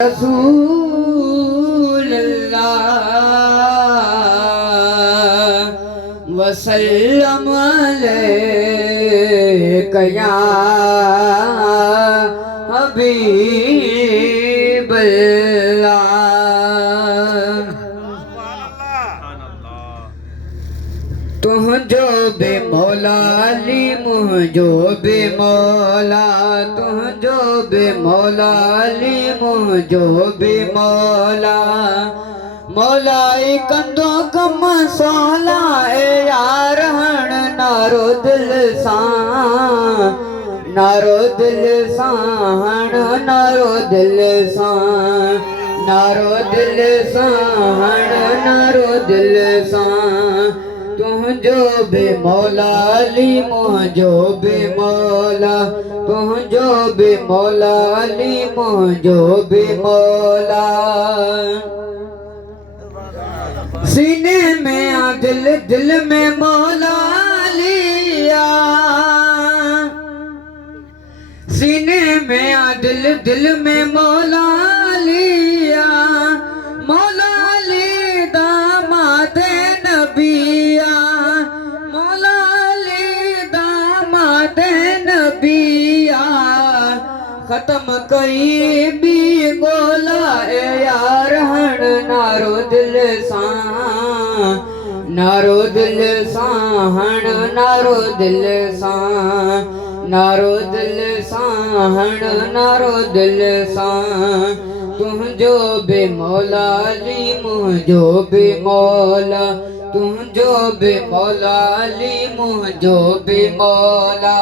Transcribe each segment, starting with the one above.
रसूलल्लाह वसल्लम अलैका या हबीबल्लाह। तुझो बे मौला अली मुझो बे मौला, तुझो बे मौला अली मुझो बे मौला। मौलाई कंदो कम सोला ए यार हण नारो दिल सां, नारो दिल सां हण नारो दिल सां, नारो दिल सां हण नारो दिल सां। तुझो बे मौला अली मुझो बे मौला, तुझो बे मौला अली मुझो बे मौला। सीने में आ दिल, दिल में मौला लिया, सीने में आ दिल, दिल में मौला लिया। मौला अली दामाद नबिया, मौला अली दामाद नबिया। खत्म कई भी गोला ए यार हण नारो दिल सां, नारो दिल सां हण नारो दिल सां, नारो दिल सां हण नारो दिल सां। तुझो बे मौला अली मुझो बे मौला, तुझो बे मौला अली मुझो बे मौला।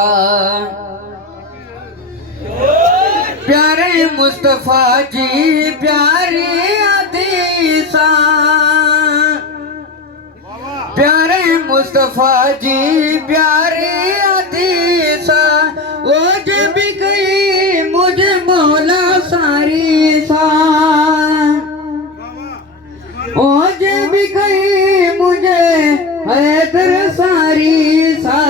प्यारे मुस्तफा जी प्यारे हदीसा, प्यारे मुस्तफा जी प्यारे हदीसा। वो जब भी गई मुझे मौला सारी सा, वो जब भी गई मुझे हैदर सारी सा।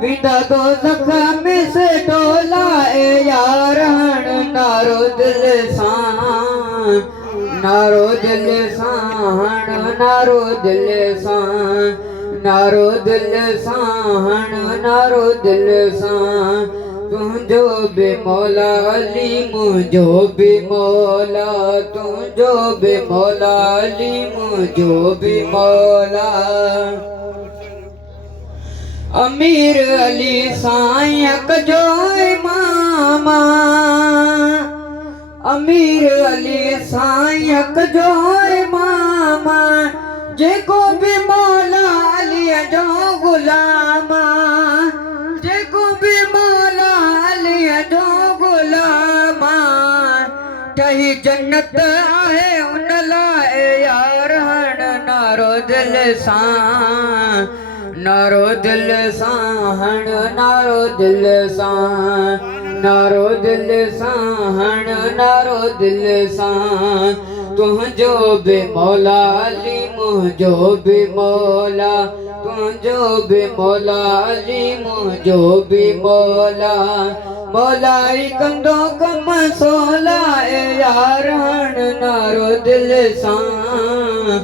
विदा दो जख्म से डोला ए यार हण नारो दिल सां, नारो दिल सां हण नारो दिल सां, नारो दिल सां हण नारो दिल सां। तुझो बे मौला अली मुझो बे मौला, तुझो बे मौला अली मुझो बे मौला। अमीर अली साईं कजो इमामा, अमीर अली साईं कजो इमामा। जेको भी मौला अली जो गुलामा, जेको भी मौला अली जो गुलामा। ठही जन्नत आहे उन लाइ यार हण नारो दिल सां, नारो दिल सां हण नारो दिल सां, नारो दिल सां हण नारो दिल सां। तुझो बे मौला अली मुझो बे मौला, तुझो बे मौला अली मुझो बे मौला। मौलाई कंदो कम सोला ए यार हण नारो दिल सां।